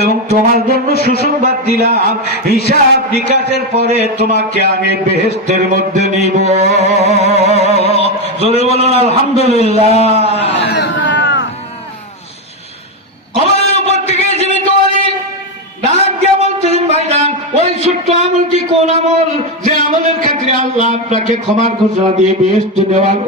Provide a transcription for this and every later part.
এবং তোমার জন্য সুসংবাদ দিলাম, হিসাব নিকাশের পরে তোমাকে আমি বেহেশতের মধ্যে নিব। জোরে বলুন আলহামদুলিল্লাহ। কবরের উপর থেকে জীবিত হলে ডাক দিয়ে বলছেন, ভাইজান ওই ছোট্ট আমলটি কোন আমল যে আমলের ক্ষেত্রে আল্লাহ আপনাকে ক্ষমার ঘোষণা দিয়ে বেহেশত দেওয়ার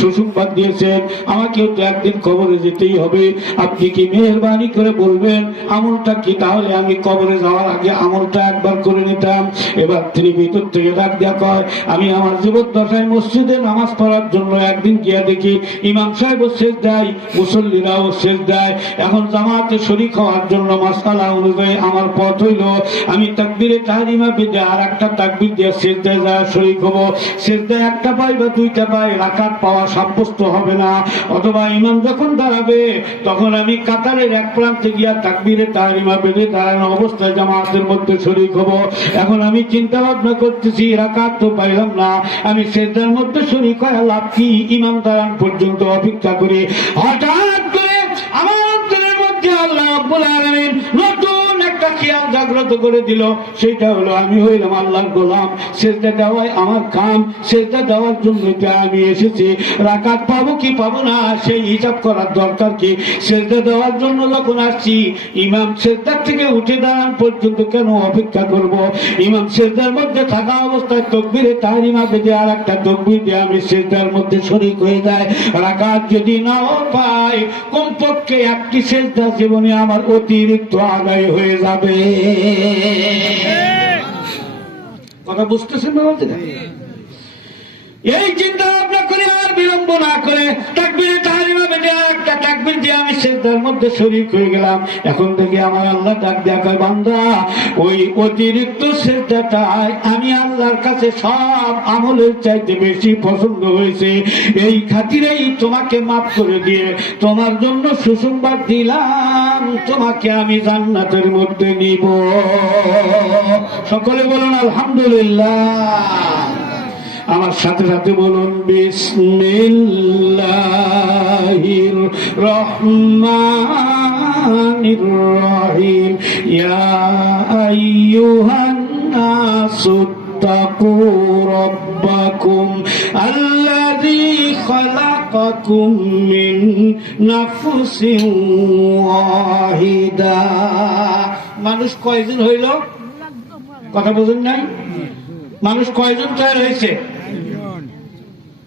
সুসংবাদ দিয়েছেন? আমাকেও তো একদিন কবরে যেতেই হবে, আপনি কি মেহেরবানি করে বলবেন আমলটা কি? তাহলে আমি কবরে যাওয়ার আগে আমলটা একবার করে নিতাম। এবার তিনি ভিতর থেকে ডাক দেয়া কয়, আমি আমার জীবদ্দশায় মসজিদে নামাজ পড়ার জন্য একদিন গিয়া দেখি ইমাম সাহেবও শেষ দেয়, মুসল্লিরাও শেষ দেয়। এখন জামাতে শরীক হওয়ার জন্য মাসআলা অনুযায়ী আমার পথ হইল আমি তাকবীরে তাহরিমা বেঁধে আর একটা তাকবীর দিয়ে সিজদায় যাওয়া শরীক হব। সিজদায় একটা পাই বা দুইটা পাই রাকাত পাওয়া সাব্যস্ত হবে না। অথবা ইমাম যখন দাঁড়াবে তখন আমি কাতারের এক প্রান্তে গিয়া তাকবীরে তাহরিমা বেঁধে দাঁড়ানো অবস্থায় জামাতের মধ্যে শরীক হব। এখন আমি চিন্তা ভাবনা করতেছি, রাকাত তো পাইলাম না, আমি সিজদার মধ্যে শরীক হয়ে লাভ কি? ইমাম দাঁড়ান পর্যন্ত অপেক্ষা করে হঠাৎ করে আমার অন্তরের মধ্যে আল্লাহ রাব্বুল আলামিন নতুন একটা খেয়াল জাগ্রত করে দিল। সেটা হলো আমি হইলাম আল্লাহর গোলাম, সিজদা দেওয়াই আমার কাম, সিজদা দেওয়ার জন্য আমি এসেছি। রাকাত পাবো কি পাবো না সেই হিসাব করার দরকার কি? সিজদা দেওয়ার জন্য যখন আসছি, ইমাম সিজদার থেকে উঠে দাঁড়ান পর্যন্ত কেন অপেক্ষা করব? ইমাম সিজদার মধ্যে থাকা অবস্থায় তাকবীরে তাহরিমা বেঁধে আর একটা তাকবীর দিয়ে আমি সিজদার মধ্যে শরীক হয়ে যায়। রাকাত যদি নাও পাই, কমপক্ষে একটি সিজদা জীবনে আমার অতিরিক্ত আদায় হয়ে যাবে। কথা বুঝতেছেন না? বলতে এই চিন্তা ভাবনা করে আর বিলম্ব না করে তাকবীরে তাহরিমা বেঁধে আর একটা তাকবীর দিয়ে আমি সিজদার মধ্যে শরীক হয়ে গেলাম। এখন থেকে আমার আল্লাহ ডাক দেয়া কয়, বান্দা ওই অতিরিক্ত সিজদাটা আমি আল্লাহর কাছে সব আমলের চাইতে বেশি পছন্দ হয়েছে, এই খাতিরেই তোমাকে মাফ করে দিয়ে তোমার জন্য সুসংবাদ দিলাম, তোমাকে আমি জান্নাতের মধ্যে নিব। সকলে বলুন আলহামদুলিল্লাহ। আমার সাথে সাথে বলুন বিসমিল্লাহির রহমানির রহিম। ইয়া আইয়ুহান নাসু তাকু রাব্বাকুম আল্লাযী খালাকাকুম মিন নাফসিন ওয়াহিদা। মানুষ কয়জন হইল? কথা বোঝেন নাই? মানুষ কয়জন তৈরি হয়েছে?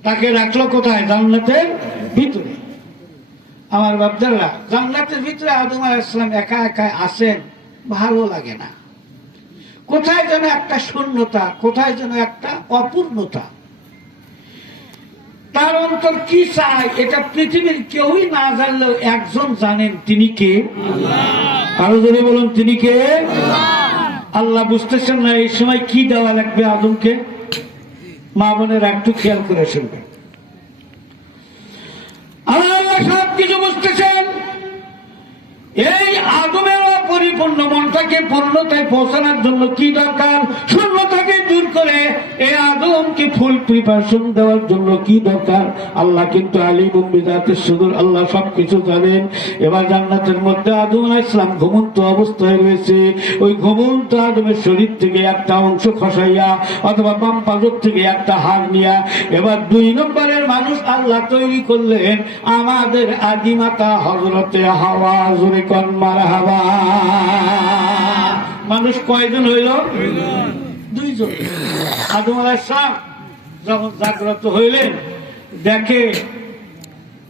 তাকে রাখলো কোথায়? জান্নাতের ভিতরে। আমার বাপদাররা, জান্নাতের ভিতরে আদম আলাইহিস সালাম একা একা আছেন, ভালো লাগে না। কোথায় যেন একটা শূন্যতা, কোথায় যেন একটা অপূর্ণতা। তার অন্তর কি চায় এটা পৃথিবীর কেউই না জানলেও একজন জানেন, তিনি কে? আল্লাহ। আরো জোরে বলুন, তিনি কে? আল্লাহ। আল্লাহ বুঝতেছেন না এই সময় কি দেওয়া লাগবে আদমকে? মা বোনের একটু খেয়াল করে শুনবেন। আল্লাহ সব কিছু বুঝতেছেন। এই আদমের অপরিপূর্ণ মনটাকে পূর্ণতায় পৌঁছানোর জন্য কি দরকার? শূন্যতাকে দূর করে এই আদমকে ফুল প্রিপারেশন দেওয়ার জন্য কি দরকার? আল্লাহ কিন্তু আলিমুম বিযাতিস সুদূর, আল্লাহ সবকিছু জানেন। এবার জান্নাতের মধ্যে আদম আলাইহিস সালাম ঘুমন্ত অবস্থায় রয়েছে। ওই ঘুমন্ত আদমের শরীর থেকে একটা অংশ খসাইয়া অথবা বাম পাজর থেকে একটা হাড় নিয়া এবার 2 নম্বরের মানুষ আল্লাহ তৈরি করলেন, আমাদের আদিমাতা হযরতে হাওয়া। জোরে কোন মারহাবা। মানুষ কয়জন হইল? 2 জন। আদম আলাইহিস সালাম যখন জাগ্রত হইলেন, দেখে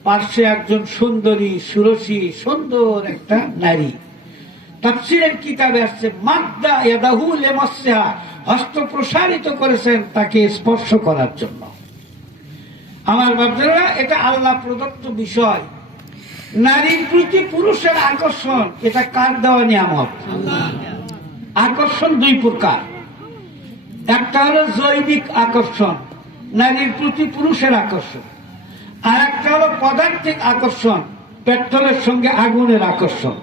পার্শ্বে একজন সুন্দরী সুরসী সুন্দর একটা নারী। তাফসীরের কিতাবে আসছে মাদ্দা ইয়াদাহু লিমাসসিহা, হস্ত প্রসারিত করেছেন তাকে স্পর্শ করার জন্য। আমার বাপদারা, এটা আল্লাহ প্রদত্ত বিষয়। নারীর প্রতি পুরুষের আকর্ষণ, এটা কার দেওয়া নিয়ামত? আকর্ষণ 2 প্রকার। একটা হলো জৈবিক আকর্ষণ, নারীর প্রতি পুরুষের আকর্ষণ। আর একটা হলো পদার্থিক আকর্ষণ, পেট্রোলের সঙ্গে আগুনের আকর্ষণ,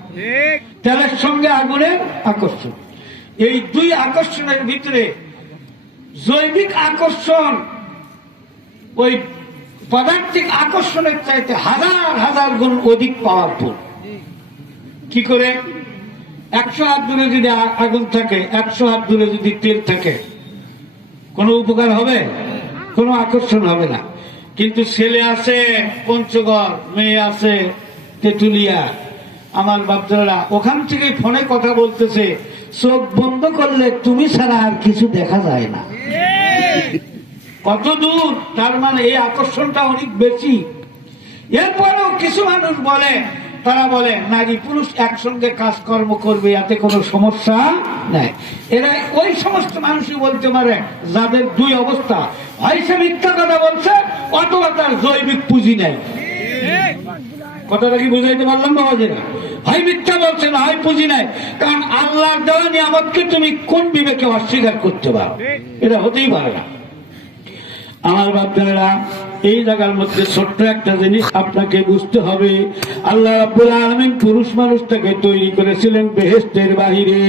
তেলের সঙ্গে আগুনের আকর্ষণ। এই 2 আকর্ষণের ভিতরে জৈবিক আকর্ষণ ওই পদার্থিক আকর্ষণের চাইতে হাজার হাজার গুণ অধিক পাওয়ারফুল। কি করে? 100 হাত দূরে যদি আগুন থাকে, 100 হাত দূরে যদি তেল থাকে, কোনো উপকার হবে? কোনো আকর্ষণ হবে না। কিন্তু ছেলে আছে পঞ্চগড়, মেয়ে আছে তেঁতুলিয়া, আমার বাচ্চারা ওখান থেকে ফোনে কথা বলতেছে, চোখ বন্ধ করলে তুমি ছাড়া আর কিছু দেখা যায় না। কত দূর! তার মানে এই আকর্ষণটা অনেক বেশি। এরপরেও কিছু মানুষ বলে, তারা বলে নারী পুরুষ একসঙ্গে কাজকর্ম করবে, এতে কোনো সমস্যা নাই। এরা ওই সমস্ত মানুষই বলতে পারে যাদের দুই অবস্থা, হয় সে মিথ্যা কথা বলছে অথবা তার জৈবিক পুঁজি নাই। কথাটা কি বুঝাইতে পারলাম বাবাজিরা? হয় মিথ্যা বলছে না, হয় পুঁজি নাই। কারণ আল্লাহর দেওয়া নিয়ামতকে তুমি কোন বিবেকে অস্বীকার করতে পারো? এটা হতেই পারে না। আমার বাচ্চারা, এই জায়গার মধ্যে ছোট্ট একটা জিনিস আপনাকে বুঝতে হবে। আল্লাহ রাব্বুল আলামিন পুরুষ মানুষটাকে তৈরি করেছিলেন বেহেশতের বাহিরে,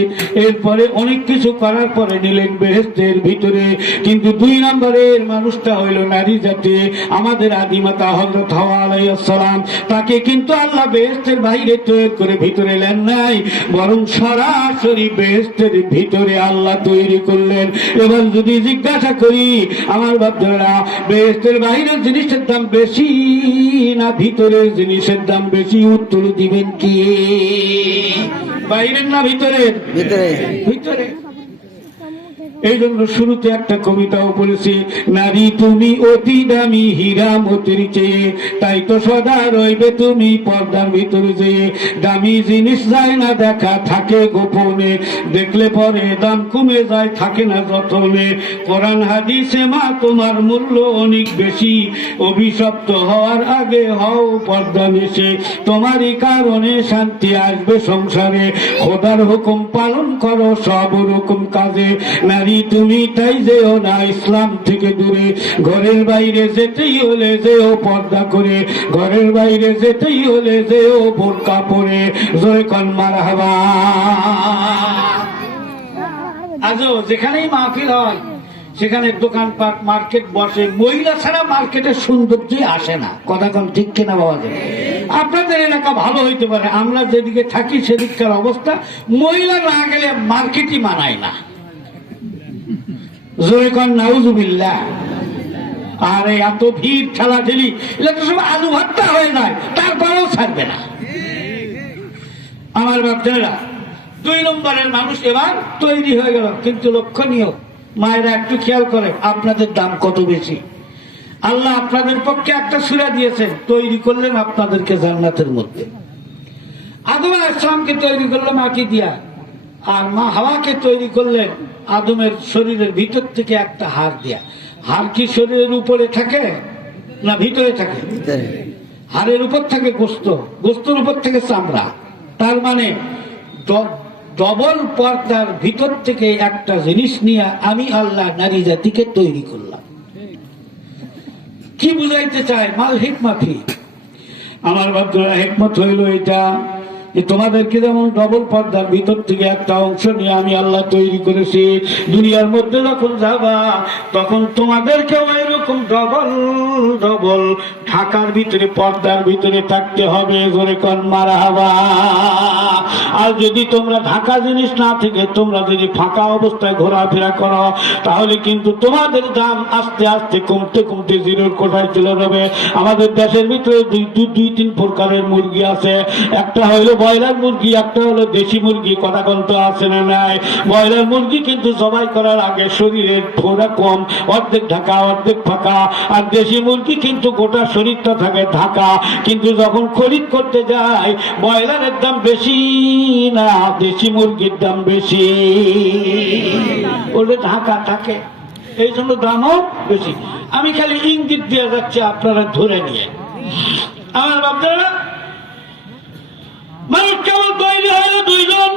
এরপরে অনেক কিছু করার পরে নিলেন বেহেশতের ভিতরে। কিন্তু 2 নম্বরের মানুষটা হইল নারী জাতি। আমাদের আদিমাতা হযরত হাওয়া আলাইহিস সালাম, তাকে কিন্তু আল্লাহ বেহেশতের বাহিরে তৈরি করে ভিতরে নেন নাই, বরং সরাসরি বেহেশতের ভিতরে আল্লাহ তৈরি করলেন। এবার যদি জিজ্ঞাসা করি আমার বাচ্চারা, বেহেশতের বাহিরের জিনিসের দাম বেশি না ভিতরের জিনিসের দাম বেশি? উত্তর দিবেন কি? বাইরের না ভিতরের? ভিতরে। এই জন্য শুরুতে একটা কবিতাও বলেছি, নারী তুমি অতি দামি হীরা মতির চেয়ে, তাই তো সদা রইবে তুমি পর্দার ভিতরে যেয়ে। দামি জিনিস যায় না দেখা, থাকে গোপনে, দেখলে পরে দাম কমে যায়, থাকে না যতনে। কোরআন হাদিসে মা তোমার মূল্য অনেক বেশি, অভিশপ্ত হওয়ার আগে হও পর্দা নিশে। তোমারই কারণে শান্তি আসবে সংসারে, খোদার হুকুম পালন করো সব রকম কাজে। নারী তুমি তাই যেও না ইসলাম থেকে দূরে, ঘরের বাইরে যেতেই হলে যেও পর্দা করে, ঘরের বাইরে যেতেই হলে যেও বোরকা পরে। জয় কন মারহাবা। আজও যেখানেই মাহফিল হয় সেখানে দোকানপাট মার্কেট বসে, মহিলা ছাড়া মার্কেটের সৌন্দর্যই আসে না। কথা কন ঠিক কিনা বাবা? আপনাদের এলাকা ভালো হইতে পারে, আমরা যেদিকে থাকি সেদিককার অবস্থা, মহিলা না গেলে মার্কেটই মানায় না। জোরে কন নাউজুবিল্লাহ। আর এত ভিড় ঠেলাঠেলি, এটা তো সব আলু ভর্তা হয়ে যায়, তারপরেও ছাড়বে না। আমার বাচ্চারা, 2 নম্বরের মানুষ এবার তৈরি হয়ে গেল। কিন্তু লক্ষণীয়, মায়েরা একটু খেয়াল করে আপনাদের দাম কত বেশি। আল্লাহ আপনাদের পক্ষে একটা সূরা দিয়েছেন, তৈরি করলেন আপনাদেরকে জান্নাতের মধ্যে। আদম আলাইহিস সালামকে তৈরি করলো মাটি দিয়া, আর মা হাওয়াকে তৈরি করলেন আদমের শরীরের ভিতর থেকে একটা হাড় দিয়া। হাড় কি শরীরের উপরে থাকে না ভিতরে থাকে? হাড়ের উপর থাকে গোস্ত, গোস্তের উপর থেকে চামড়া। তার মানে ডবল পর্দার ভিতর থেকে একটা জিনিস নিয়ে আমি আল্লাহ নারী জাতিকে তৈরি করলাম। কি বুঝাইতে চায়? মাল হিকমতি। আমার বাচ্চারা, হিকমত হইল এটা যে তোমাদেরকে যেমন ডবল পর্দার ভিতর থেকে একটা অংশ নিয়ে আমি আল্লাহ তৈরি করেছি, দুনিয়ার মধ্যে যখন যাবা তখন তোমাদেরকেও এরকম ডবল ডবল ঢাকার ভিতরে পর্দার ভিতরে থাকতে হবে। জোরে কন মারহাবা। আর যদি তোমরা ঢাকা জিনিস না থেকে তোমরা যদি ফাঁকা অবস্থায় ঘোরাফেরা করো, তাহলে কিন্তু তোমাদের দাম আস্তে আস্তে কমতে কমতে জিরোর কোঠায় চলে যাবে। আমাদের দেশের ভিতরে 2-3 প্রকারের মুরগি আছে। একটা হইলো ব্রয়লার মুরগি, একটা হলো দেশি মুরগি। কথা কন্ত আছে না নাই? ব্রয়লার মুরগি কিন্তু জবাই করার আগে শরীরের থোড়া কম, অর্ধেক ঢাকা অর্ধেক ফাঁকা। আর দেশি মুরগি কিন্তু গোটা শরীরটা থাকে ঢাকা। কিন্তু যখন খরিদ করতে যায়, ব্রয়লারের দাম বেশি না দেশি মুরগির দাম বেশি, ওটা ঢাকা থাকে, এই জন্য দামও বেশি। আমি খালি ইঙ্গিত দিয়ে যাচ্ছি, আপনারা ধরে নিয়ে। আমার বাচ্চারা, মানুষ কেবল তৈরি হলো 2 জন।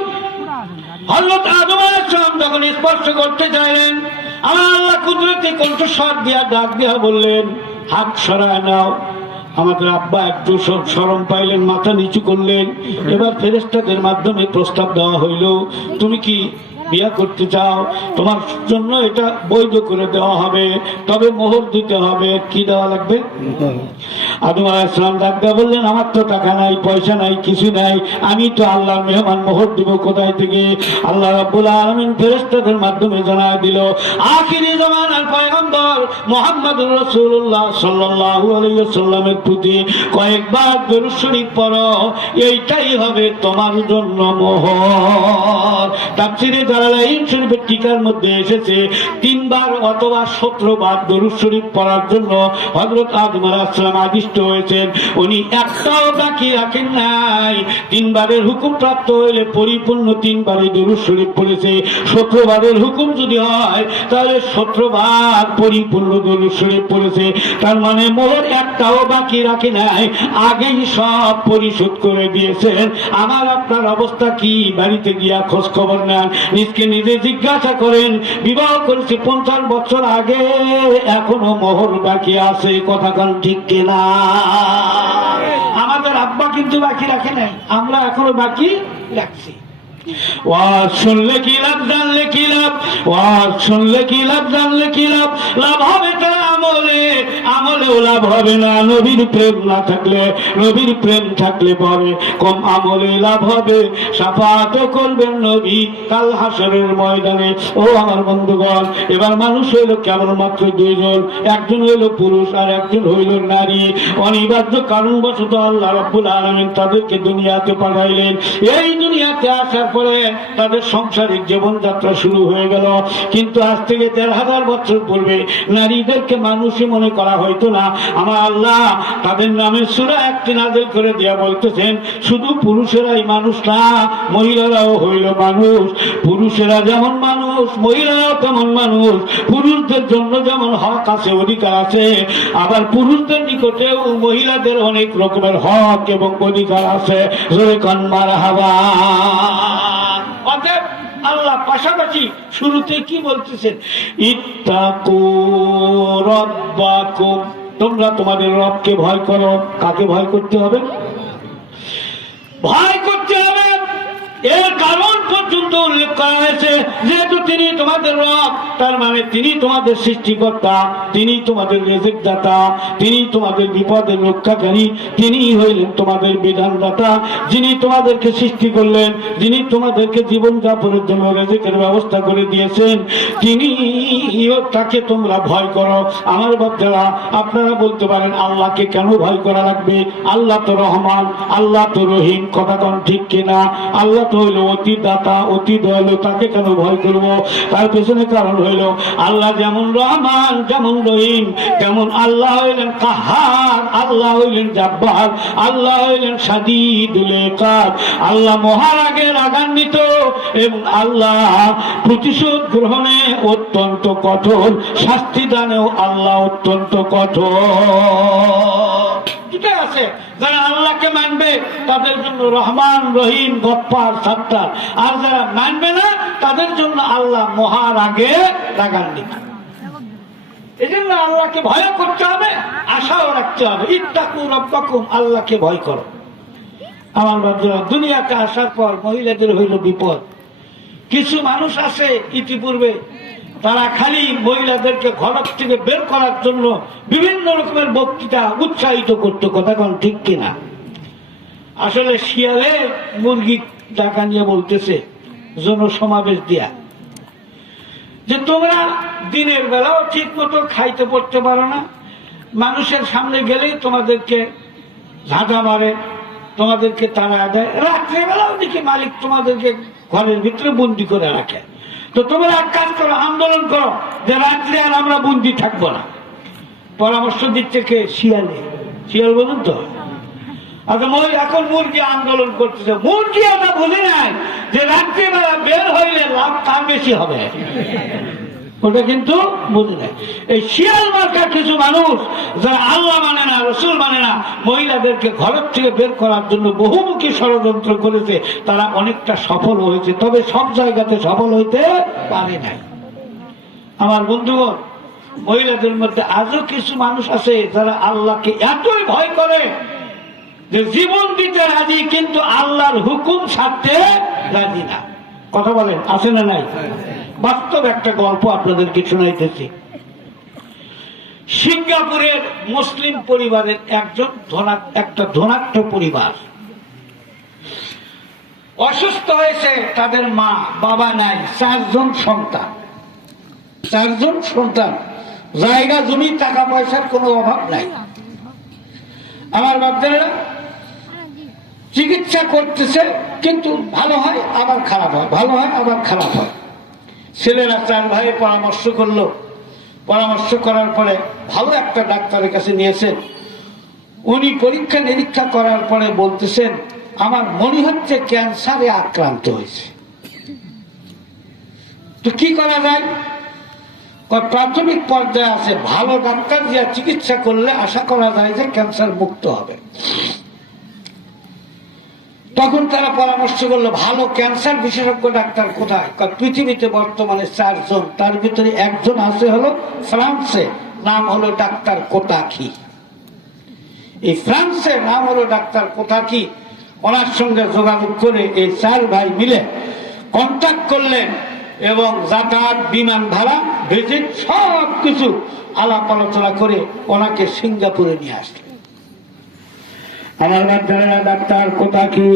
হযরত আদম আলাইহিস সালাম যখন স্পর্শ করতে চাইলেন, আমার আল্লাহ কুদরতি কণ্ঠস্বর দিয়া ডাক দিয়া বললেন, হাত সরায় নাও। আমাদের আব্বা একটু শরম পাইলেন, মাথা নিচু করলেন। এবার ফেরেশতাদের মাধ্যমে প্রস্তাব দেওয়া হইল, তুমি কি বিয়ে করতে চাও, তোমার জন্য এটা বৈধ করে দেওয়া হবে, তবে মোহর দিতে হবে। কি দেওয়া লাগবে? আদম আলাইহিস সালাম ডাক্তার বললেন, আমার তো টাকা নাই, পয়সা নাই, কিছু নাই, আমি তো আল্লাহর মেহমান, মোহর দিব কোথায় থেকে? আল্লাহ রাব্বুল আলামিন ফেরেশতাদের মাধ্যমে জানায় দিল, আখিরি জামানার পয়গম্বর মুহাম্মদুর রাসূলুল্লাহ সাল্লাল্লাহু আলাইহি ওয়াসাল্লামের প্রতি কয়েকবার দরুদ শরীফ পড়ো, এইটাই হবে তোমার জন্য মোহর। তাফসীরে জালালাইন শরীফের টিকার মধ্যে এসেছে 3 বার অথবা 17 বার দরুদ শরীফ পড়ার জন্য হযরত আদম আলাইহিস সালাম আদিষ্ট হয়েছেন। উনি একটাও বাকি রাখেন নাই। 3 বারের হুকুম প্রাপ্ত হইলে পরিপূর্ণ 3 বারে দরুদ শরীফ পড়েছে। 17 বারের হুকুম যদি হয় তাহলে 17 বার পরিপূর্ণ দরুদ শরীফ পড়েছে। তার মানে মোহর একটাও বাকি রাখে নাই, আগেই সব পরিশোধ করে দিয়েছেন। আমার আপনার অবস্থা কি? বাড়িতে গিয়া খোঁজ খবর নেন, নিজকে নিজে জিজ্ঞাসা করেন, বিবাহ করেছি 50 বছর আগে, এখনো মোহর বাকি আছে। কথা কোন ঠিক কিনা? আমাদের আব্বা কিন্তু বাকি রাখে নাই, আমরা এখনো বাকি রাখছি। ওয়াজ শুনলে কি লাভ, জানলে কি লাভ? ওয়াজ শুনলে কি লাভ, জানলে কি লাভ? লাভ হবে তার আমলে, আমলেও লাভ হবে না নবীর প্রেম না থাকলে। নবীর প্রেম থাকলে পরে কম আমলে লাভ হবে। শাফাআত করবেন নবী কাল হাসরের ময়দানে। ও আমার বন্ধুগণ, এবার মানুষ হইল কেবলমাত্র 2 জন, একজন হইল পুরুষ আর একজন হইল নারী। অনিবার্য কারণবশত আল্লাহ রাব্বুল আলামিন তাদেরকে দুনিয়াতে পাঠাইলেন। এই দুনিয়াতে আসার পরে তাদের সাংসারিক জীবনযাত্রা শুরু হয়ে গেল। কিন্তু আজ থেকে 1500 বছর পূর্বে নারীদেরকে মানুষই মনে করা হইতো না। আমার আল্লাহ তাদের নামে সূরা একটি নাযিল করে দিয়া বলতেছেন, শুধু পুরুষেরাই মানুষ না, মহিলারাও হইল মানুষ। পুরুষেরা যেমন মানুষ, মহিলারাও তেমন মানুষ। পুরুষদের জন্য যেমন হক আছে, অধিকার আছে, আবার পুরুষদের নিকটেও মহিলাদের অনেক রকমের হক এবং অধিকার আছে। জোরে কোন মারহাবা। অতএব আল্লাহ পাশাপাশি শুরুতে কি বলতেছেন? ইত্তাকু রাব্বাকুম, তোমরা তোমাদের রবকে ভয় করো। কাকে ভয় করতে হবে? ভয় করতে হবে। এর কারণ পর্যন্ত উল্লেখ করা হয়েছে, যেহেতু তিনি তোমাদের রব, তার মানে তিনি তোমাদের সৃষ্টিকর্তা, তিনি তোমাদের রিজিক দাতা, তিনি তোমাদের বিপদের রক্ষাকারী, তিনি হইলেন তোমাদের বিধানদাতা। যিনি তোমাদেরকে সৃষ্টি করলেন, যিনি তোমাদেরকে জীবন যাপনের জন্য রিজিকের ব্যবস্থা করে দিয়েছেন, তিনি তাকে তোমরা ভয় করো। আমার বাচ্চারা, আপনারা বলতে পারেন আল্লাহকে কেন ভয় করা লাগবে? আল্লাহ তো রহমান, আল্লাহ তো রহিম। কথা কোন ঠিক কিনা? আল্লাহ তো হইল অতি দাতা, অতি দয়ালু, তাকে কেন ভয় করব? তার পেছনে কারণ হইল আল্লাহ যেমন রহমান, যেমন রহিম, তেমন আল্লাহ হইলেন কাহার, আল্লাহ হইলেন জাব্বার, আল্লাহ হইলেন শাদীদুল ইকাব। আল্লাহ মহারাগে রাগান্বিত এবং আল্লাহ প্রতিশোধ গ্রহণে অত্যন্ত কঠোর, শাস্তি দানেও আল্লাহ অত্যন্ত কঠোর। ঠিক আছে, যারা আল্লাহকে মানবে তাদের জন্য রহমান, রহিম, গফফার, সাত্তার। আর যারা মানবে না তাদের জন্য আল্লাহ মহারাগে রাগান্বিত। এই জন্য আল্লাহকে ভয় করতে হবে, আশাও রাখতে হবে। ইত্তাকু রাব্বাকুম, আল্লাহকে ভয় করো। আমার বাচ্চারা, দুনিয়াতে আসার পর মহিলাদের হইল বিপদ। কিছু মানুষ আছে ইতিপূর্বে, তারা খালি মহিলাদেরকে ঘর থেকে বের করার জন্য বিভিন্ন রকমের বক্তৃতা উৎসাহিত করতো। কথা কোন ঠিক কিনা? আসলে শিয়ালে মুরগি ডাকা নিয়ে বলতেছে জনসমাবেশ দিয়া, যে তোমরা দিনের বেলাও ঠিক মতো খাইতে পড়তে পারো না, মানুষের সামনে গেলেই তোমাদেরকে ঝাঁটা মারে, তোমাদেরকে তাড়া দেয়, রাত্রে বেলাও দেখি মালিক তোমাদেরকে ঘরের ভিতরে বন্দি করে রাখে। তো তোমরা এক কাজ করো, আন্দোলন করো যে রাত্রে আর আমরা বন্দি থাকবো না। পরামর্শ দিচ্ছে কে? শিয়ালে। শিয়াল বলুন তো। এখন মুরগি আন্দোলন করতেছে। মুরগি ওটা বলে নাই যে রাত্রিবেলা বের হইলে লাভ কার বেশি হবে, ওটা কিন্তু বুঝে নাই। এই শিয়াল মার্কা কিছু মানুষ যারা আল্লাহ মানে না, রসুল মানে না, মহিলাদেরকে ঘরের থেকে বের করার জন্য বহুমুখী ষড়যন্ত্র করেছে। তারা অনেকটা সফল হয়েছে, তবে সব জায়গাতে সফল হইতে পারে নাই। আমার বন্ধুগণ, মহিলাদের মধ্যে আজও কিছু মানুষ আছে যারা আল্লাহকে এতই ভয় করে যে জীবন দিতে রাজি, কিন্তু আল্লাহর হুকুম ছাড়তে রাজি না। কথা বলেন, আছে না নাই? বাস্তব একটা গল্প আপনাদেরকে শোনাইতেছি। সিঙ্গাপুরের মুসলিম পরিবারের একটা ধনাঢ্য পরিবার, অসুস্থ হয়েছে তাদের মা, বাবা নাই, 4 জন সন্তান। 4 জন সন্তান, জায়গা জমি টাকা পয়সার কোনো অভাব নাই। আমার বাচ্চারা চিকিৎসা করতেছে, কিন্তু ভালো হয় আবার খারাপ হয়, ভালো হয় আবার খারাপ হয়। ছেলেরা 4 ভাই পরামর্শ করলো, পরামর্শ করার পরে ভালো একটা ডাক্তারের কাছে নিয়েছেন। উনি পরীক্ষা নিরীক্ষা করার পরে বলতেছেন, আমার মনে হচ্ছে ক্যান্সারে আক্রান্ত হয়েছে। তো কি করা যায়? প্রাথমিক পর্যায়ে আছে, ভালো ডাক্তার দিয়ে চিকিৎসা করলে আশা করা যায় যে ক্যান্সার মুক্ত হবে। তখন তারা পরামর্শ করলো, ভালো ক্যান্সার বিশেষজ্ঞ ডাক্তার কোথায়? পৃথিবীতে বর্তমানে 4 জন, তার ভিতরে একজন আছে হলো ফ্রান্সে, নাম হলো ডাক্তার কোতাকি। এই ফ্রান্সে নাম হলো ডাক্তার কোতাকি। ওনার সঙ্গে যোগাযোগ করে এই 4 ভাই মিলে কন্ট্যাক্ট করলেন এবং যাতায়াত, বিমান ভাড়া, ভিজিট সব কিছু আলাপ আলোচনা করে ওনাকে সিঙ্গাপুরে নিয়ে আসলেন। আমার বাচ্চারা ডাক্তার কোতাকি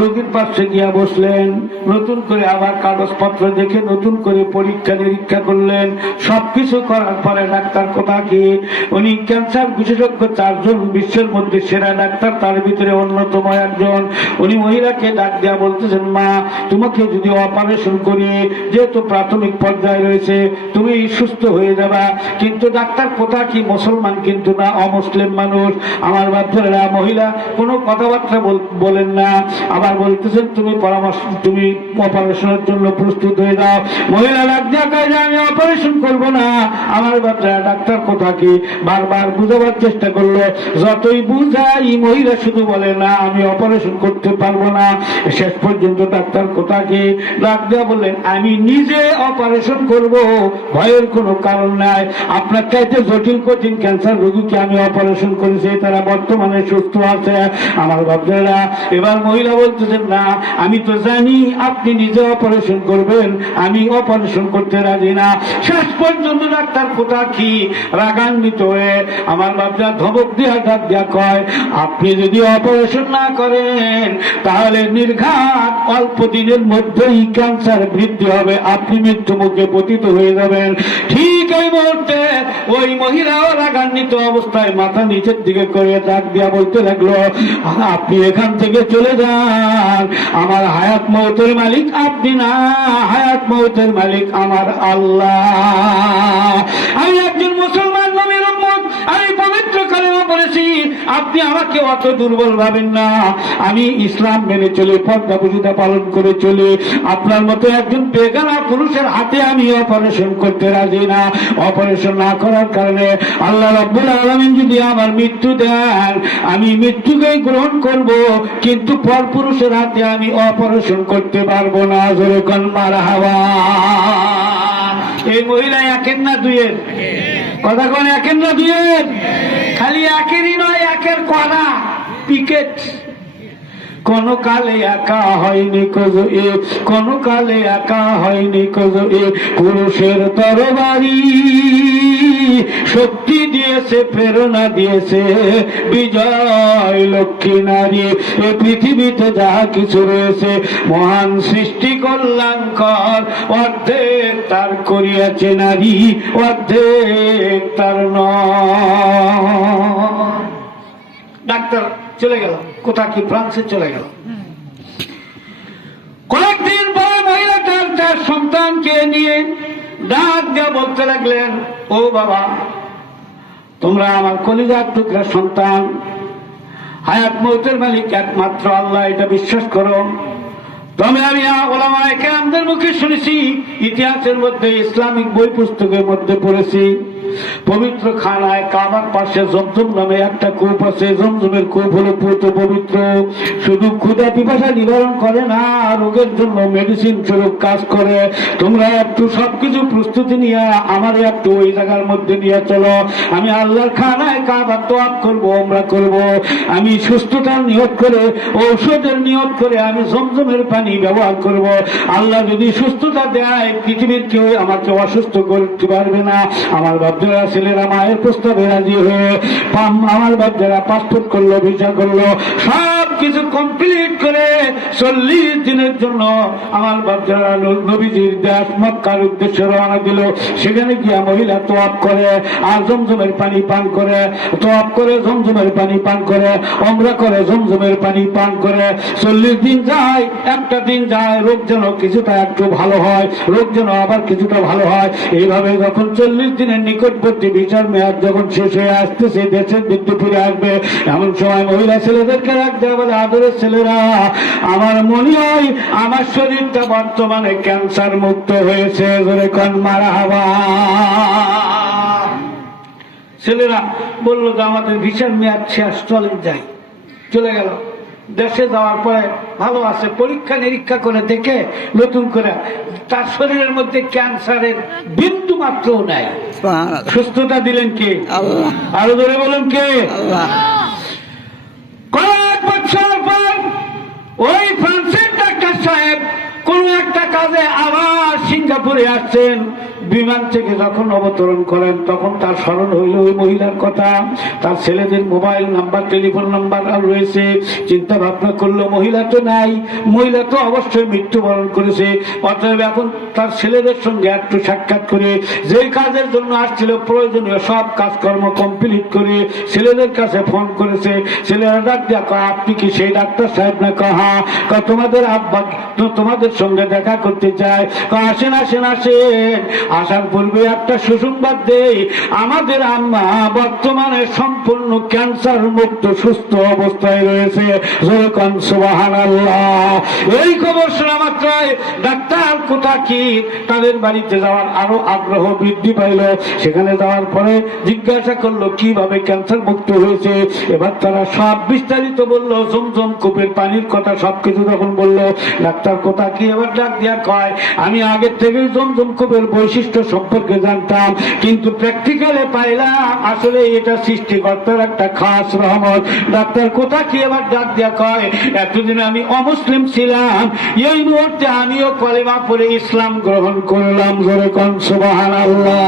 রোগীর পাশে গিয়া বসলেন, নতুন করে আবার কাগজপত্র দেখে নতুন করে পরীক্ষা নিরীক্ষা করলেন। সবকিছু করার পরে ডাক্তার কোতাকি, উনি ক্যান্সার বিশেষজ্ঞ 4 জন, বিশ্বের মধ্যে সেরা ডাক্তার, তার ভিতরে অন্যতম একজন। উনি মহিলাকে ডাক দিয়া বলতেছেন, মা, তোমাকে যদি অপারেশন করি, যেহেতু প্রাথমিক পর্যায়ে রয়েছে, তুমি সুস্থ হয়ে যাবা। কিন্তু ডাক্তার কোতাকি মুসলমান কিন্তু না, অমুসলিম মানুষ। আমার বাচ্চারা মহিলা কোনো কথাবার্তা বলেন না, আবার বলতেছেন, তুমি অপারেশনের জন্য প্রস্তুত হয়ে যাও। মহিলা ডাক দিয়া কয় যে আমি অপারেশন করবো না। আমার বাচ্চারা ডাক্তার কোতাকি বারবার বুঝাবার চেষ্টা করলো, যতই বুঝাই মহিলা শুধু বলে না, আমি অপারেশন করতে পারবো না। শেষ পর্যন্ত ডাক্তার কোতাকি ডাক দিয়া বললেন, আমি নিজে অপারেশন করব, ভয়ের কোনো কারণ নাই। আপনার চাইতে জটিল কঠিন ক্যান্সার রোগীকে আমি অপারেশন করেছি, তারা বর্তমানে সুস্থ আছে। আমার বাচ্চারা এবার মহিলা বলতেছেন, না, আমি তো জানি আপনি নিজে অপারেশন করবেন, আমি অপারেশন করতে রাজি না। শেষ পর্যন্ত ডাক্তার কোতাকি রাগান্বিত হয়ে আমার বাচ্চা ধমক দিয়া ডাক দিয়া কয়, আপনি যদি অপারেশন না করেন তাহলে নির্ঘাত অল্প দিনের মধ্যেই ক্যান্সার বৃদ্ধি হবে, আপনি মৃত্যু মুখে পতিত হয়ে যাবেন। ঠিক এই মুহূর্তে ওই মহিলাও রাগান্বিত অবস্থায় মাথা নিচের দিকে করে ডাক দিয়া বলতে লাগলো, আপনি এখান থেকে চলে যান, আমার হায়াত মৌতের মালিক আপনি না, হায়াত মৌতের মালিক আমার আল্লাহ। আমি একজন মুসলমান নবীর উম্মত, আমি পবিত্র কালেমা পড়েছি, আপনি আমাকে অত দুর্বল ভাবেন না। আমি ইসলাম মেনে চলে, পর্দা পর্দা পালন করে চলে, আপনার মতো একজন বেগানা পুরুষের হাতে আমি অপারেশন করতে রাজি না। অপারেশন না করার কারণে আল্লাহ রাব্বুল আলামিন যদি আমার মৃত্যু দেন, আমি মৃত্যুকে গ্রহণ করব, কিন্তু পরপুরুষের হাতে আমি অপারেশন করতে পারবো না। জোরে কোন মারহাবা। এই মহিলা একের না দুইয়ের কথা কোন? একের না দুইয়ের? খালি একেরই নয়, একের কড়া পিকেট। কোন কালে একা হয়নি কোজ এ, কোন কালে একা হয়নি কোজ এ, পুরুষের তরবারি শক্তি দিয়েছে, প্রেরণা দিয়েছে বিজয় লক্ষ্মী নারী। এ পৃথিবীতে যা কিছু রয়েছে মহান সৃষ্টি কল্যাণকর, অর্ধেক তার করিয়াছে নারী, অর্ধেক তার নয়। ডাক্তার চলে গেল, কোথা কি ফ্রান্সে চলে গেল। কয়েকদিন পরে মহিলাটা তার সন্তানকে নিয়ে ডাক দিয়ে বলতে লাগলেন, ও বাবা, তোমরা আমার কলিজার টুকরা সন্তান, হায়াত মৌতের মালিক একমাত্র আল্লাহ, এটা বিশ্বাস করো। তবে আমি ওলামায়ে কেরামদের মুখে শুনেছি, ইতিহাসের মধ্যে, ইসলামিক বই পুস্তকের মধ্যে পড়েছি, পবিত্র খানায় কাবার পাশে জমজম নামে একটা কূপ আছে। জমজমের কূপ হলো পবিত্র, শুধু ক্ষুধা পিপাসা নিবারণ করে না, রোগের জন্য মেডিসিন স্বরূপ কাজ করে। তোমরা একটু সবকিছু প্রস্তুতি নিয়ে আমার একটু ওই জায়গার মধ্যে নিয়ে চলো। আমি আল্লাহর খানায় কাবার তোয়াফ করবো, ওমরা করব। আমি সুস্থতার নিয়ত করে, ঔষধের নিয়ত করে আমি জমজমের পানি ব্যবহার করব। আল্লাহ যদি সুস্থতা দেয়, পৃথিবীর কেউ আমাকে অসুস্থ করতে পারবে না। আমার বাচ্চারা ছেলেরা মায়ের প্রস্তাবে রাজি হয়ে আমার বাচ্চারা পাসপোর্ট করলো, ভিসা করলো, সব কিছু কমপ্লিট করে 40 দিনের জন্য আমার বাচ্চারা নবীজির দেশ মক্কার উদ্দেশ্যে রওনা দিল। সেখানে গিয়া মহিলা তোয়াফ করে আর জমজমের পানি পান করে, তোয়াফ করে জমজমের পানি পান করে, ওমরা করে জমজমের পানি পান করে। 40 দিন যায়, একটা দিন যায়, রোগ যেন কিছুটা একটু ভালো হয়, রোগ যেন আবার কিছুটা ভালো হয়। এইভাবে যখন 40 দিনের নিকটবর্তী বিচার মেয়াদ যখন শেষ হয়ে আসতেছে, দেশের দিকে ফিরে আসবে, এমন সময় মহিলা ছেলেদেরকে রাখতে বলে, আদরের ছেলেরা, আমার মনে হয় আমার শরীরটা বর্তমানে ক্যান্সার মুক্ত হয়েছে, জোরে কোন মারহাবা। ছেলেরা বললো যে আমাদের ভিসার মেয়াদ শেষ, চলেন যাই। চলে গেল। দেশে যাওয়ার পরে ভালো আছে, পরীক্ষা নিরীক্ষা করে দেখে নতুন করে তার শরীরের মধ্যে ক্যান্সারের বিন্দু মাত্রও নাই। সুস্থতা দিলেন কে? আল্লাহ। আরো ধরে বলেন কে? আল্লাহ। কয়েক বছর পর ওই ফ্রান্সের ডাক্তার সাহেব কোন একটা কাজে আবার সিঙ্গাপুরে আসছেন। বিমান থেকে যখন অবতরণ করেন তখন তার স্মরণ হইল ওই মহিলার কথা। তার ছেলেদের মোবাইল নাম্বার, টেলিফোন নাম্বার রয়েছে। চিন্তা ভাবনা করলো মহিলা তো নাই, মহিলা তো অবশ্যই মৃত্যুবরণ করেছে। অতএব এখন তার ছেলেদের সঙ্গে একটু সাক্ষাৎ করে যে কাজের জন্য আসছিল প্রয়োজনীয় সব কাজকর্ম কমপ্লিট করে ছেলেদের কাছে ফোন করেছে। ছেলেরা ডাক দেখো, আপনি কি সেই ডাক্তার সাহেব? না কহা। তোমাদের আব্বা তোমাদের সঙ্গে দেখা করতে চায়। আসেন আসেন আসেন। আসার পূর্বে একটা সুসংবাদ দেই, আমাদের আম্মা বর্তমানে সম্পূর্ণ ক্যান্সার মুক্ত সুস্থ অবস্থায় রয়েছে। সুবহানাল্লাহ। এই খবর শোনা মাত্রই ডাক্তার কোথা কি তাদের বাড়িতে যাওয়ার আরো আগ্রহ বৃদ্ধি পাইল। সেখানে যাওয়ার পরে জিজ্ঞাসা করলো কিভাবে ক্যান্সার মুক্ত হয়েছে। এবার তারা সব বিস্তারিত বললো, জমজম কূপের পানির কথা সবকিছু যখন বললো, ডাক্তার কোথা কি এবার ডাক দিয়া কয়, আমি আগের থেকেই জমজম কূপের বৈশিষ্ট্য সম্পর্কে জানতাম, কিন্তু প্র্যাকটিক্যালে পাইলাম আসলে এটা সৃষ্টিকর্তার একটা খাস রহমত। ডাক্তার কোথা কি এবার ডাক দিয়া কয়, এতদিন আমি অমুসলিম ছিলাম, এই মুহূর্তে আমিও কলেমা পড়ে ইসলাম গ্রহণ করলাম। জোরে কোন সুবহানাল্লাহ।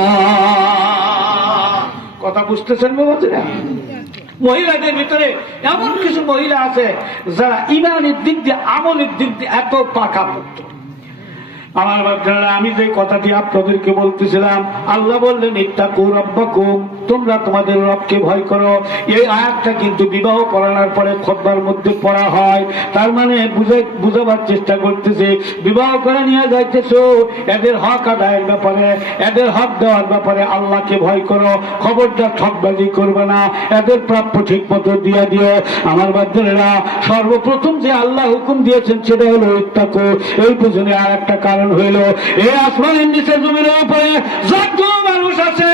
কথা বুঝতেছেন বাবাজিরা? মহিলাদের ভিতরে এমন কিছু মহিলা আছে যারা ইমানের দিক দিয়ে, আমলের দিক দিয়ে এত পাকাপোক্ত। আমার বাচ্চারা, আমি যে কথাটি আপনাদেরকে বলতেছিলাম, আল্লাহ বললেন ইত্তাকু রাব্বাকুম, তোমরা তোমাদের রবকে ভয় করো। এই আয়াতটা কিন্তু বিবাহ করানোর পরে খুতবার মধ্যে পড়া হয়। তার মানে বুঝাবার চেষ্টা করতেছে, বিবাহ করে নিয়ে যাইতেছো, এদের হক আদায়ের ব্যাপারে, এদের হক দেওয়ার ব্যাপারে আল্লাহকে ভয় করো। খবরদার ঠকবাজি করবে না, এদের প্রাপ্য ঠিক মতো দিয়ে দিও। আমার বাচ্চারা, সর্বপ্রথম যে আল্লাহ হুকুম দিয়েছেন সেটা হলো ইত্তাকু। এই পিছনে আর একটা কারণ হইল, এই আসমানের নিচে জমিনের উপরে যত মানুষ আছে,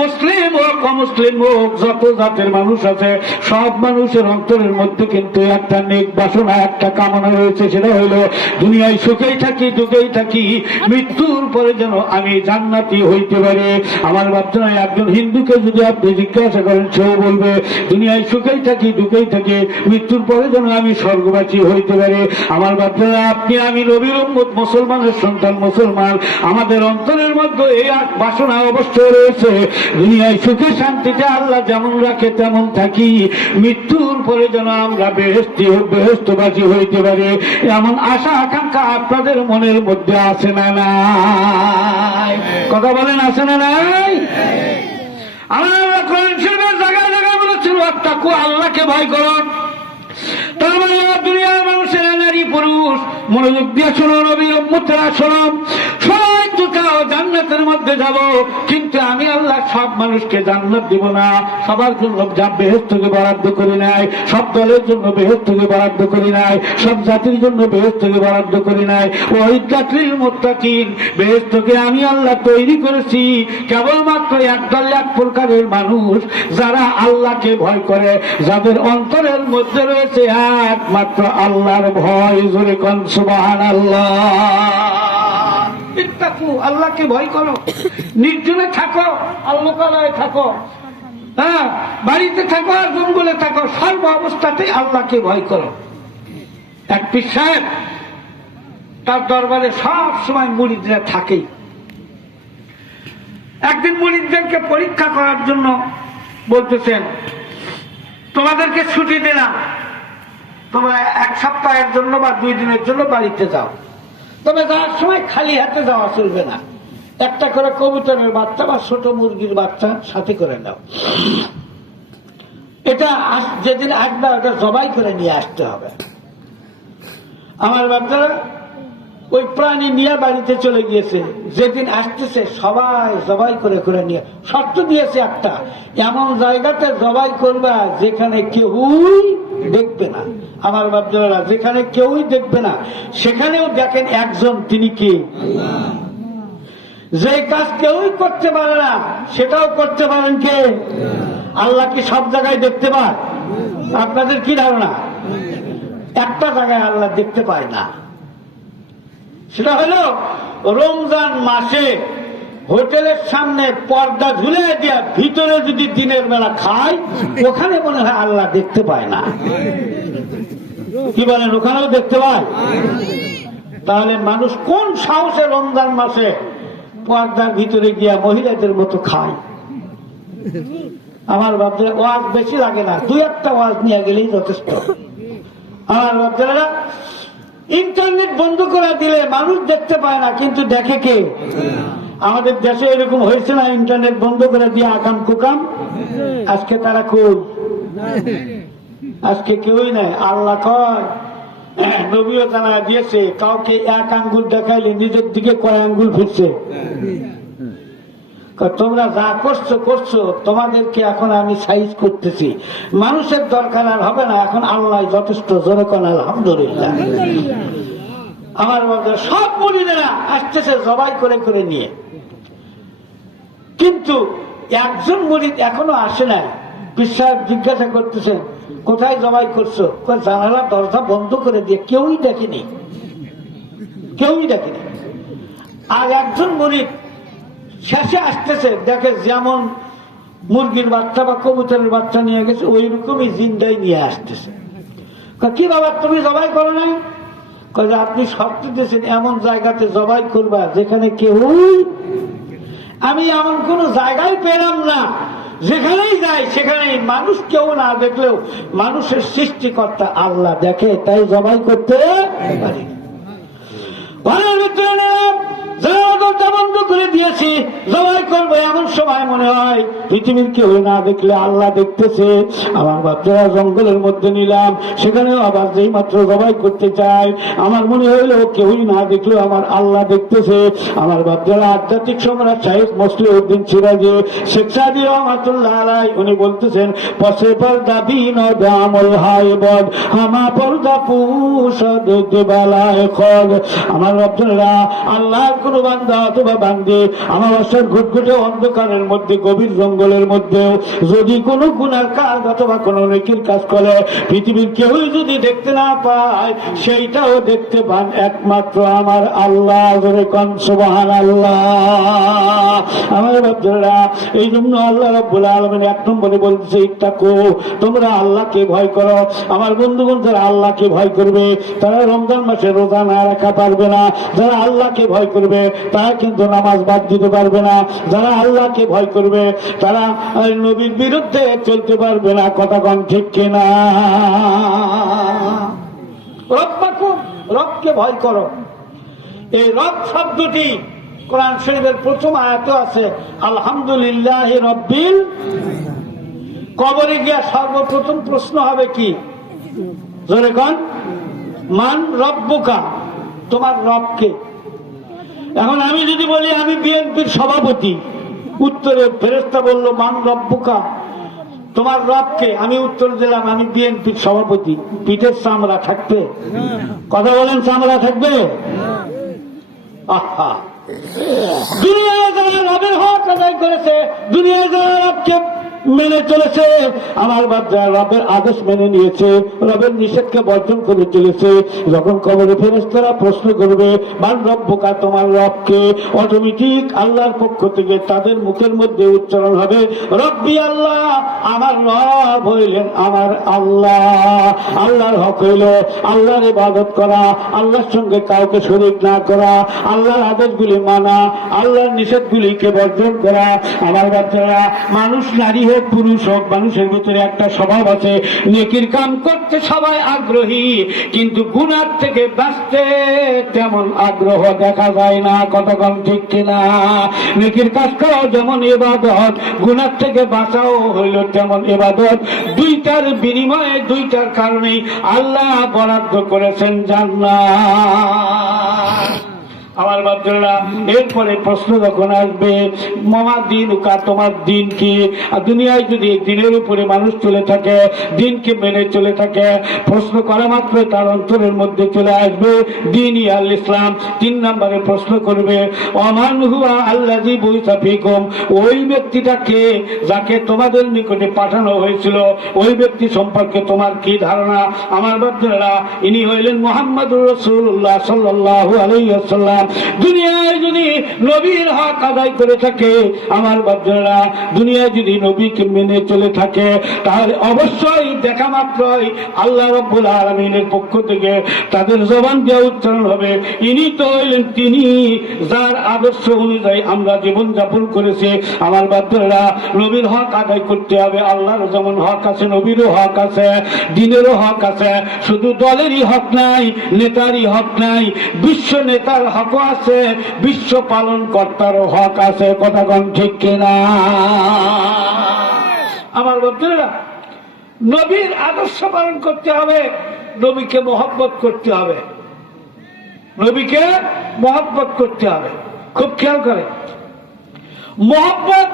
মুসলিম হোক অমুসলিম হোক, যত জাতের মানুষ আছে, সব মানুষের অন্তরের মধ্যে কিন্তু একটা নেক বাসনা, একটা কামনা রয়েছে। সেটা হইল দুনিয়ায় সুখেই থাকি, দুঃখেই থাকি, মৃত্যুর পরে যেন আমি জান্নাতি হইতে পারি। আমার বাচ্চারা, একজন হিন্দুকে যদি আপনি জিজ্ঞাসা করেন, সেও বলবে দুনিয়ায় সুখেই থাকি, দুঃখেই থাকি, মৃত্যুর পরে যেন আমি স্বর্গবাসী হইতে পারি। আমার বাচ্চারা, আপনি আমি নবীর উম্মত, মুসলমানের সন্তান, মুসলমান, আমাদের অন্তরের মধ্যে এই বাসনা অবশ্যই রয়েছে, দুনিয়ায় সুখে শান্তিতে আল্লাহ যেমন রাখে তেমন থাকি, মৃত্যুর পরে যেন আমরা বেহেশতবাসী হইতে পারি। এমন আশা আকাঙ্ক্ষা আপনাদের মনের মধ্যে আছে না নাই? কথা বলেন, আছে না নাই? আল্লাহ কোরআন শরীফের জায়গায় জায়গায় বলেছিল ইত্তাকু, আল্লাহকে ভয় করুন। তার মানে দুনিয়ার মানুষের, নারী পুরুষ, মনোযোগ দিয়ে শোনো, নবীর উম্মতেরা শোনো, সবাই তো চাও জান্নাতের মধ্যে যাব, কিন্তু আমি আল্লাহ সব মানুষকে জান্নাত দিব না। সবার জন্য যা বেহেশতকে বরাদ্দ করি নাই, সব দলের জন্য বেহেশতকে বরাদ্দ করি নাই, সব জাতির জন্য বেহেশতকে বরাদ্দ করি নাই। উইদ্দাত লিল মুত্তাকিন, বেহেশতকে আমি আল্লাহ তৈরি করেছি কেবলমাত্র একদল এক প্রকারের মানুষ, যারা আল্লাহকে ভয় করে, যাদের অন্তরের মধ্যে রয়েছে একমাত্র আল্লাহর ভয়। জোরে কোন সুবহানাল্লাহ। আল্লাহকে ভয় করো, নির্জনে থাকো, আল্লাহয় থাকো, হ্যাঁ, বাড়িতে থাকো আর জঙ্গলে থাকো, সর্ব অবস্থাতে আল্লাহকে ভয় করো। এক পীর সাহেব, তার দরবারে সব সময় মুরিদরা থাকেই। একদিন মুরিদদেরকে পরীক্ষা করার জন্য বলতেছেন, তোমাদেরকে ছুটি দিলাম, তোমরা এক সপ্তাহের জন্য বা 2 দিনের জন্য বাড়িতে যাও, তবে যাওয়ার সময় খালি হাতে যাওয়া চলবে না, একটা করে কবুতরের বাচ্চা বা ছোট মুরগির বাচ্চা সাথে করে নাও। এটা যেদিন আসবে ওটা জবাই করে নিয়ে আসতে হবে। আমার বাচ্চারা ওই প্রাণী নিয়ে বাড়িতে চলে গিয়েছে। যেদিন আসতেছে সবাই জবাই করে করে নিয়ে, শর্ত দিয়েছে একটা, এমন জায়গাতে জবাই করবা যেখানে কেউই দেখবে না। আমার বাচ্চারা যেখানে কেউই দেখবে না, সেখানেও দেখেন একজন, তিনি কে? যে কাজ কেউই করতে পারে না সেটাও করতে পারেন কে? আল্লাহ কি সব জায়গায় দেখতে পায়? আপনাদের কি ধারণা? একটা জায়গায় আল্লাহ দেখতে পায় না, সেটা হলো রমজান মাসে হোটেলের সামনে পর্দা ঝুলে দিয়া ভিতরে যদি দিনের বেলা খায়, ওখানে মনে হয় আল্লাহ দেখতে পায় না। কি বলেন? ওখানেও দেখতে পায়? তাহলে মানুষ কোন সাহসে রমজান মাসে পর্দার ভিতরে গিয়া মহিলাদের মতো খায়? আমার বাচ্চারা ওয়াজ বেশি লাগে না, 2-1টা ওয়াজ নিয়ে গেলেই যথেষ্ট। আমার বাচ্চারা ইন্টারনেট বন্ধ করে দিলে মানুষ দেখতে পায় না, কিন্তু দেখে কে? আমাদের দেশে এরকম হয়েছে না, ইন্টারনেট বন্ধ করে দিয়ে আকাম কুকাম, আজকে তারা কই? আজকে কেউই নাই। আল্লাহ কয়, নবীও জানা দিয়েছে, কাউকে 1 আঙ্গুল দেখাইলে নিজের দিকে কয় আঙ্গুল ফিরছে। তোমরা যা করছো করছো, তোমাদেরকে এখন আমি সাইজ করতেছি, মানুষের দরকার আর হবে না, এখন আল্লাহ যথেষ্ট। জোরে কোন আলহামদুলিল্লাহ। আমার মধ্যে সব মুরিদেরা আসতেছে জবাই করে করে নিয়ে, কিন্তু একজন মুরিদ এখনো আসে না। পীর সাহেব জিজ্ঞাসা করতেছেন, কোথায় জবাই করছো? জানালা দরজা বন্ধ করে দিয়ে, কেউই দেখেনি, কেউই দেখেনি। আর একজন মুরিদ শেষে আসতেছে, দেখে যেমন মুরগির বাচ্চা বা কবুতরের বাচ্চা নিয়ে গেছে, ওই রকমই জিন্দাই নিয়ে আসতেছে। কি বাবা, তুমি জবাই করো নাই? আপনি শর্ত দিয়েছেন এমন জায়গাতে জবাই করবা যেখানে কেউই, আমি এমন কোন জায়গায় পেলাম না, যেখানেই যাই সেখানেই মানুষ কেউ না দেখলেও মানুষের সৃষ্টিকর্তা আল্লাহ দেখে, তাই জবাই করতে পারি। বন্ধ করে দিয়েছি, জবাই করবো এমন সময় মনে হয় পৃথিবীর কেউ না দেখলে আল্লাহ দেখতেছে। আমার বাচ্চারা জঙ্গলের মধ্যে নিলাম, সেখানেও আবার যেই মাত্র জবাই করতে চাই, আমার মনে হইলো কেউই না দেখলেও আমার আল্লাহ দেখতেছে। আমার বাচ্চারা আধ্যাত্মিক সম্রাট শাহেখ মসলিউদ্দিন সিরাজি শেখ সাদি রহমাতুল্লাহ আলাই, উনি বলতেছেন, পশে পর্দা বিন দামল হায় বদ হামা পর্দা পুষদ দেবালায় খদ। আমার বাচ্চারা আল্লাহর কোন বান্দা অথবা বান্দি আমাবস্যার ঘুটঘুটে অন্ধকারের মধ্যে, গভীর জঙ্গলের মধ্যেও যদি কোনো গুনার কাজ অথবা কোনো নেকির কাজ করে, পৃথিবীর কেউই যদি দেখতে না পায়, সেইটাও দেখতে পান একমাত্র আমার আল্লাহ। জোরে কোন সুবহানাল্লাহ। আমার বাচ্চারা, এই জন্য আল্লাহ রাব্বুল আলামিন 1 নম্বরে বলতেছে, ইত্তাকু, তোমরা আল্লাহকে ভয় করো। আমার বন্ধুগণ, যারা আল্লাহকে ভয় করবে তারা রমজান মাসে রোজা না রাখা পারবে না। যারা আল্লাহকে ভয় করবে তারা কিন্তু নামাজ বাদ দিতে পারবে না। যারা আল্লাহকে ভয় করবে তারা নবীর বিরুদ্ধে চলতে পারবে না। কথা কন ঠিক কিনা? রবকে ভয় করো। এই রব শব্দটি কোরআন শরীফের প্রথম আয়াতে আছে, আলহামদুলিল্লাহ রব্বিল। কবরে গিয়া সর্বপ্রথম প্রশ্ন হবে কি? জোরে কন, মান রব্বুকা, তোমার রবকে। এখন আমি যদি বলি আমি বিএনপির সভাপতি, উত্তরে ফেরেশতা বলল মান রব্বুকা, তোমার রবকে? আমি উত্তর দিলাম আমি বিএনপির সভাপতি। পিঠের চামড়া থাকবে? কথা বলেন, চামড়া থাকবে? আহা, দুনিয়ায় যারা রবের হক আদায় করেছে, দুনিয়ায় যারা রবকে মেনে চলেছে, আমার বাচ্চা রবের আদেশ মেনে নিয়েছে, রবের নিষেধকে বর্জন করে চলেছে, যখন কবরে ফেরেশতারা প্রশ্ন করবে মান রব্বুকা, তোমার রবকে, অটোমেটিক আল্লাহর পক্ষ থেকে তাদের মুখের মধ্যে উচ্চারণ হবে রব্বি আল্লাহ, আমার রব হইলেন আমার আল্লাহ। আল্লাহর হক হইল আল্লাহর ইবাদত করা, আল্লাহর সঙ্গে কাউকে শরীক না করা, আল্লাহর আদেশগুলি মানা, আল্লাহর নিষেধগুলিকে বর্জন করা। আমার বাচ্চারা, মানুষ নারী হোক পুরুষ হোক, মানুষের ভিতরে একটা স্বভাব আছে, নেকির কাম করতে সবাই আগ্রহী, কিন্তু গুনার থেকে বাঁচতে তেমন আগ্রহ দেখা যায় না। কতক্ষণ ঠিক কিনা? নেকির কাজ করাও যেমন ইবাদত, গুনার থেকে বাঁচাও হইল তেমন ইবাদত। দুইটার বিনিময়ে, দুইটার কারণেই আল্লাহ বরাদ্দ করেছেন জান্নাত। আমার বাচ্চারা, এরপরে প্রশ্ন যখন আসবে মামা দিন উকা, তোমার দিন কি? আর দুনিয়ায় যদি দিনের উপরে মানুষ চলে থাকে, দিনকে মেনে চলে থাকে, প্রশ্ন করা মাত্র তার অন্তরের মধ্যে চলে আসবে দিন আল ইসলাম। 3 নম্বরে প্রশ্ন করবে ওমান হুয়া আল্লাযী বুইসা ফীকুম, ওই ব্যক্তিটাকে যাকে তোমাদের নিকটে পাঠানো হয়েছিল, ওই ব্যক্তি সম্পর্কে তোমার কি ধারণা? আমার বাচ্চারা, ইনি হইলেন মুহাম্মদুর রাসূলুল্লাহ সাল্লাল্লাহু আলাইহি ওয়াসাল্লাম। দুনিয়ায় যদি নবীর হক আদায় করে থাকে, আমার বাচ্চারা, দুনিয়ায় যদি নবীকে মেনে চলে থাকে, তাহলে অবশ্যই দেখা মাত্রই আল্লাহ রাব্বুল আলামিনের পক্ষ থেকে তাদের জবান দিয়ে উচ্চারণ হবে ইনি তো হইলেন তিনি যার আদর্শ অনুযায়ী আমরা জীবন যাপন করেছি। আমার বাচ্চারা, নবীর হক আদায় করতে হবে। আল্লাহর যেমন হক আছে, নবীরও হক আছে, দিনেরও হক আছে। শুধু দলেরই হক নাই, নেতারই হক নাই, বিশ্ব নেতার হক আছে, বিশ্ব পালন কর্তারও হক আছে। কথাগণ ঠিক কিনা? আমার বন্ধুরা, নবীর আদর্শ পালন করতে হবে, নবীকে মহব্বত করতে হবে, নবীকে মহব্বত করতে হবে। খুব খেয়াল করে মহব্বত।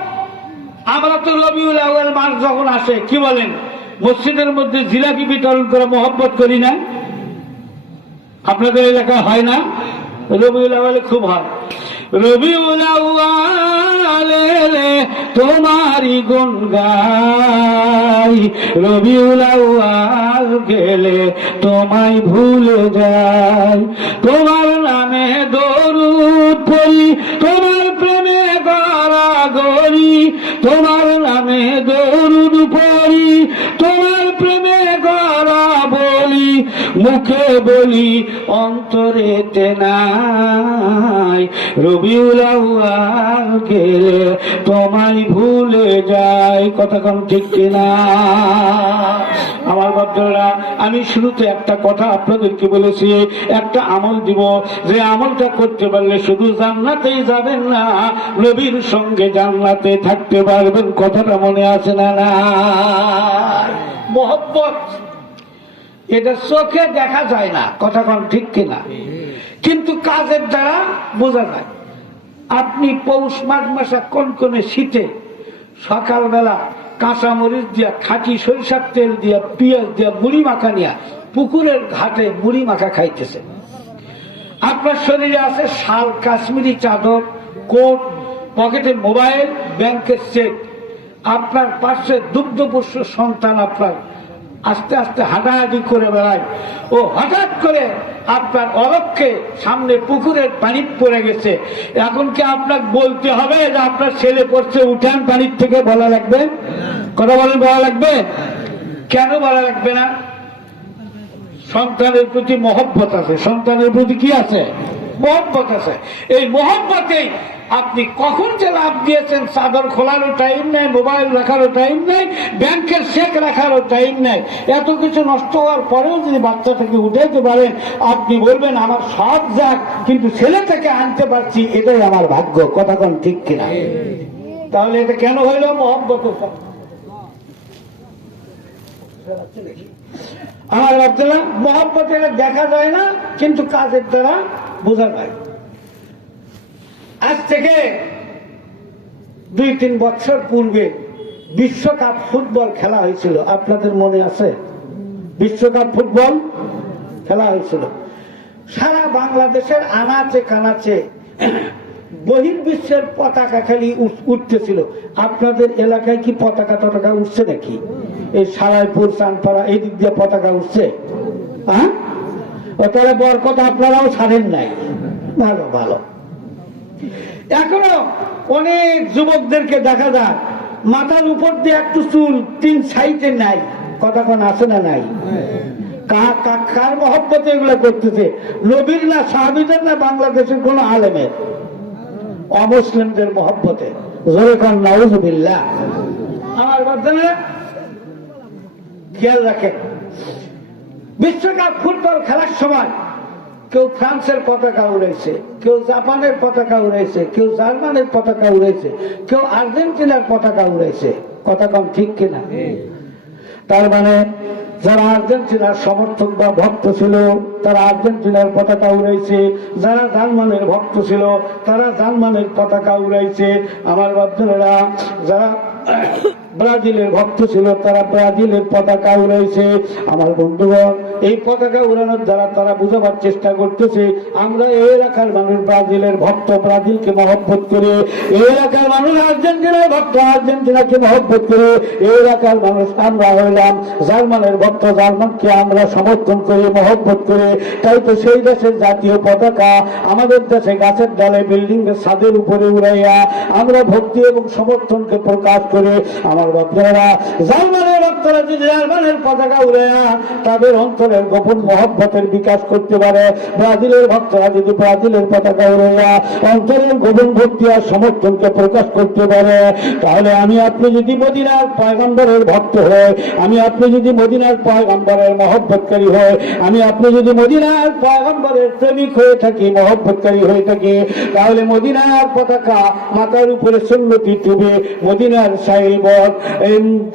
আমরা তো রবিউল আউয়াল মাস যখন আসে, কি বলেন, মসজিদের মধ্যে জিলাপি বিতরণ করে মহব্বত করি না? আপনাদের এলাকায় হয় না? রবিউল আউয়ালে খুব হয়। রবিউল আউয়ালে তোমারি গুণ গাই, রবিউল আউয়াল গেলে তোমায় ভুলে যাই, তোমার নামে দরুদ পড়ি, তোমার প্রেমে গড়াগড়ি, তোমার নামে দরুদ পড়ি, তোমার প্রেমে গড়া বলি, মুখে বলি অন্তরেতে নাই, রবিউল আউয়াল গেলে তোমায় ভুলে যাই। কথাক্ষণ ঠিক কিনা? আমার বাচ্চারা, আমি শুরুতে একটা কথা আপনাদেরকে বলেছি, একটা আমল দিব, যে আমলটা করতে পারলে শুধু জান্নাতেই যাবেন না, নবীর সঙ্গে জান্নাতে থাকতে পারবেন। কথাটা মনে আছে না? না, মহব্বত এটা চোখে দেখা যায় না। কথাক্ষণ ঠিক কিনা? কিন্তু কাজের দ্বারা বোঝা যায়। আপনি পৌষ মাঘ মাসে কনকনে শীতে সকালবেলা কাঁচা মরিচ দিয়া, খাঁটি সরিষার তেল দিয়া, পেঁয়াজ দিয়া মুড়ি মাখা নিয়া পুকুরের ঘাটে মুড়ি মাখা খাইতেছে। আপনার শরীরে আছে শাল, কাশ্মীরি চাদর, কোট, পকেটে মোবাইল, ব্যাংকের চেক, আপনার পাশে দুগ্ধপোষ্য সন্তান আপনার আস্তে আস্তে হাঁটাহাঁটি করে বেড়ায়, ও হঠাৎ করে আপনার অলক্ষ্যে সামনে পুকুরের পানি পড়ে গেছে। এখন কি আপনাকে বলতে হবে যে আপনার ছেলে পড়ছে, উঠান পানির থেকে? বলা লাগবে? কথা বলেন, বলা লাগবে? কেন বলা লাগবে না? সন্তানের প্রতি মহব্বত আছে। সন্তানের প্রতি কি আছে? মহব্বত আছে। এই মহব্বতেই আপনি কখন যে লাভ দিয়েছেন, চাদর খোলারও টাইম নেই, মোবাইল রাখারও টাইম নেই, ব্যাংকের চেক রাখারও টাইম নেই। এত কিছু নষ্ট হওয়ার পরেও যদি বাচ্চাটাকে উঠাইতে পারেন, আপনি বলবেন আমার সব যাক, কিন্তু ছেলেটাকে আনতে পারছি, এটাই আমার ভাগ্য। কথা কোন ঠিক কিনা? তাহলে এটা কেন হইল? মহব্বত। আমার বাচ্চারা, মহব্বত এটা দেখা যায় না, কিন্তু কাজের দ্বারা বোঝা যায়। আজ থেকে 2-3 বছর পূর্বে বিশ্বকাপ ফুটবল খেলা হয়েছিল, আপনাদের মনে আছে? বিশ্বকাপ ফুটবল খেলা হয়েছিল। সারা বাংলাদেশের আনাচে কানাচে বহির্বিশ্বের পতাকা খালি উঠতেছিল। আপনাদের এলাকায় কি পতাকা টতাকা উঠছে নাকি? এই সালাইপুর, চানপাড়া এই দিক দিয়ে পতাকা উঠছে? হ্যাঁ, তাহলে বরকত আপনারাও ছাড়েন নাই। ভালো ভালো। এখনো অনেক যুবকদেরকে দেখা যায় মাথার উপর দিয়ে একটু চুল 3 সাইডে নাই। কথা কোন আছে না নাই? কার মহব্বতে এগুলো করতেছে? নবীর না, সাহাবীদের না, বাংলাদেশের কোন আলেমের? অমুসলিমদের মহব্বতে। জোরে কোন নাউজুবিল্লাহ। আমার বাচ্চারা খেয়াল রাখেন, বিশ্বকাপ ফুটবল খেলার সময় কেউ ফ্রান্সের পতাকা উড়াইছে, কেউ জাপানের পতাকা উড়াইছে, কেউ জার্মানের পতাকা উড়াইছে, কেউ আর্জেন্টিনার পতাকা উড়াইছে। কথা কম ঠিক কিনা? তার মানে যারা আর্জেন্টিনার সমর্থক বা ভক্ত ছিল তারা আর্জেন্টিনার পতাকা উড়াইছে, যারা জার্মানের ভক্ত ছিল তারা জার্মানের পতাকা উড়াইছে। আমার বাচ্চারা যারা ব্রাজিলের ভক্ত ছিল তারা ব্রাজিলের পতাকা উড়াইছে। আমার বন্ধুগণ, এই পতাকা উড়ানোর দ্বারা তারা বুঝাবার চেষ্টা করতেছে আমরা এই এলাকার মানুষ ব্রাজিলের ভক্ত, ব্রাজিলকে মহব্বত করে। এই এলাকার মানুষ আর্জেন্টিনার ভক্ত, আর্জেন্টিনাকে মহব্বত করে। এই এলাকার মানুষ আমরা হইলাম জার্মানের ভক্ত, জার্মানকে আমরা সমর্থন করে মহব্বত করে। তাই তো সেই দেশের জাতীয় পতাকা আমাদের দেশে গাছের ডালে, বিল্ডিং এর ছাদের উপরে উড়াইয়া আমরা ভক্তি এবং সমর্থনকে প্রকাশ করে। আমার ভক্তরা জার্মানের ভক্তরা যদি জার্মানের পতাকা উড়াইয়া তাদের অন্তরের গোপন মহব্বতের বিকাশ করতে পারে, ব্রাজিলের ভক্তরা যদি ব্রাজিলের পতাকা উড়াইয়া অন্তরের গোপন ভক্তি আর সমর্থনকে প্রকাশ করতে পারে, তাহলে আমি আপনি যদি মদিনার পয়গম্বরের ভক্ত হয়, আমি আপনি যদি মদিনার পয়গম্বরের মহব্বতকারী হয়, আমি আপনি যদি মদিনার পয়গম্বরের প্রেমিক হয়ে থাকি, মহব্বতকারী হয়ে থাকি, তাহলে মদিনার পতাকা মাথার উপরে সুন্নতি টুবে, মদিনার সাইলবোর্ড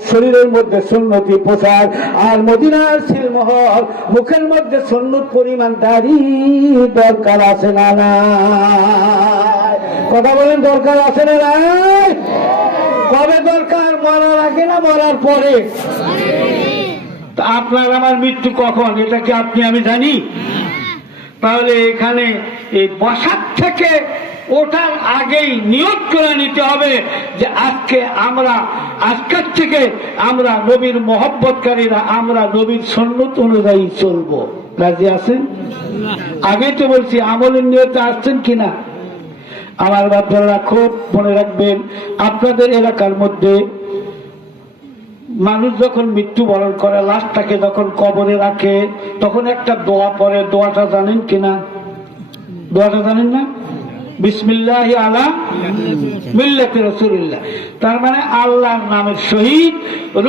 শরীরের মধ্যে সুন্নতি পোশাক, আর মদিনার সিলমোহর মুখের মধ্যে সুন্নত পরিমাণ দাড়ি দরকার আছে না নাই? কথা বলেন, দরকার আছে না নাই? কবে দরকার? মরার আগে না মরার পরে? আপনার আমার মৃত্যু কখন এটা কি আপনি আমি জানি? তাহলে এখানে এই বসার থেকে ওঠার আগেই নিয়ত করে নিতে হবে যে আজকের থেকে আমরা নবীর মহব্বতকারীরা আমরা নবীর সুন্নত অনুযায়ী চলবো। রাজি আছেন? আগে তো বলছি আমলের নিয়তে আসছেন কিনা? আমার বাচ্চারা খুব মনে রাখবেন, আপনাদের এলাকার মধ্যে মানুষ যখন মৃত্যুবরণ করে, লাশটাকে যখন কবরে রাখে, তখন একটা দোয়া পড়ে। দোয়াটা জানেন কিনা? দোয়াটা জানেন না? বিসমিল্লাহি আলা মিল্লাতি রাসূলিল্লাহ। তার মানে আল্লাহর নামের সহিত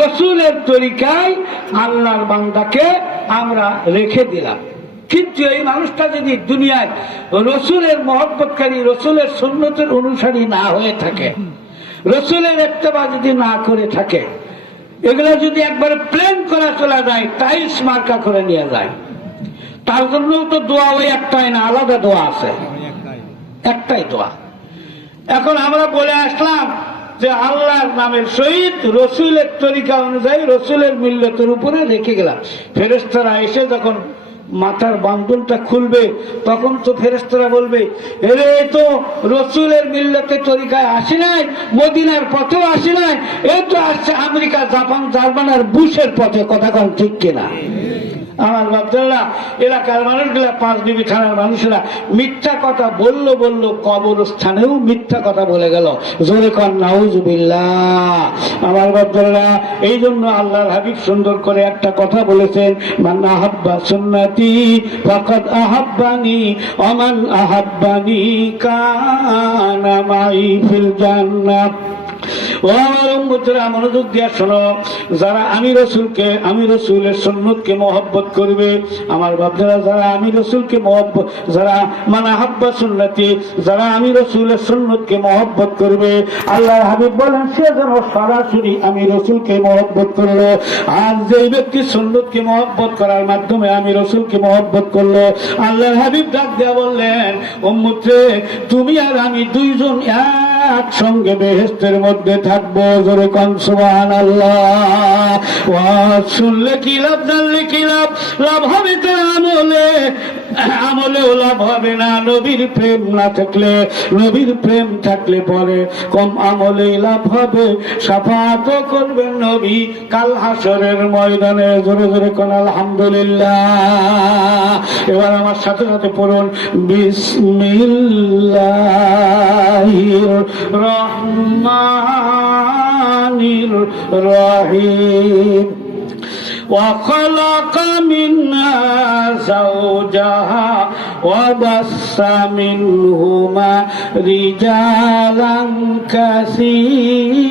রসুলের তরিকায় আল্লাহর বান্দাকে আমরা রেখে দিলাম। কিন্তু এই মানুষটা যদি দুনিয়ায় রসুলের মহব্বতকারী, রসুলের সুন্নতের অনুসারী না হয়ে থাকে, রসুলের ইত্তেবা যদি না করে থাকে, এগুলা যদি একবারে প্লেন করা চলে যায়, টাইলস মার্কা করে নিয়ে যায়, তার জন্য তো দোয়া ওই একটাই না, আলাদা দোয়া আছে, একটাই দোয়া। এখন আমরা বলে আসলাম যে আল্লাহর নামের সহিত রসুলের তরিকা অনুযায়ী রসুলের মিল্লতের উপরে রেখে গেলাম। ফেরেশতারা এসে যখন মাথার বান্ধনটা খুলবে তখন তো ফেরেশতারা বলবে, এরে তো রসুলের মিল্লতের তরিকায় আসি নাই, মদিনার পথেও আসি নাই, এই তো আসছে আমেরিকা, জাপান, জার্মান আর বুশের পথে। কথা কোন ঠিক কিনা? আমার বাচ্চারা এলাকার মানুষগুলা, 5 বিবি থানার মানুষেরা মিথ্যা কথা বললো, কবরস্থানেও মিথ্যা কথা বলে গেল। জোরে কর নাউজুবিল্লাহ। আমার বাচ্চারা এই জন্য আল্লাহর হাবিব সুন্দর করে একটা কথা বলেছেন, মান আহাব্বা সুন্নতি ফাকাদ আহাব্বানি ওয়া মান আহাব্বানি কানা মাই ফিল জান্নাহ ও আমার উম্মতেরা মনোযোগ দিয়া শোনো, যারা আমি রসুলের সুন্নতকে মহব্বত করবে, আমার বাপদারা যারা আমি রসুলকে মহব্বত, যারা মানা হাব্বা সুন্নতি, যারা আমি রসুলের সুন্নতকে মহব্বত করবে, আল্লাহর হাবিব বলেন সে যেন সরাসরি আমি রসুলকে মহব্বত করলো। আর যেই ব্যক্তি সুন্নতকে মহব্বত করার মাধ্যমে আমি রসুলকে মহব্বত করলো, আল্লাহর হাবিব ডাক দেয়া বললেন, উম্মত রে, তুমি আর আমি দুইজন একসঙ্গে বেহেশতের মধ্যে থাকবো। জোরে কোন সুবহানাল্লাহ। ওয়াজ শুনলে কি লাভ, জানলে কি লাভ? লাভ হবে তো আমলেও লাভ হবে না। নবীর প্রেম না থাকলে, নবীর প্রেম থাকলে পরে কম আমলেই লাভ হবে। শাফাআত করবেন নবী কাল হাসরের ময়দানে। জোরে জোরে কোন আলহামদুলিল্লাহ। এবার আমার সাথে সাথে পড়ুন, বিসমিল্লাহির রহমানির রহিম। وخلق منها زوجها وبث منهما رجالا كثيرا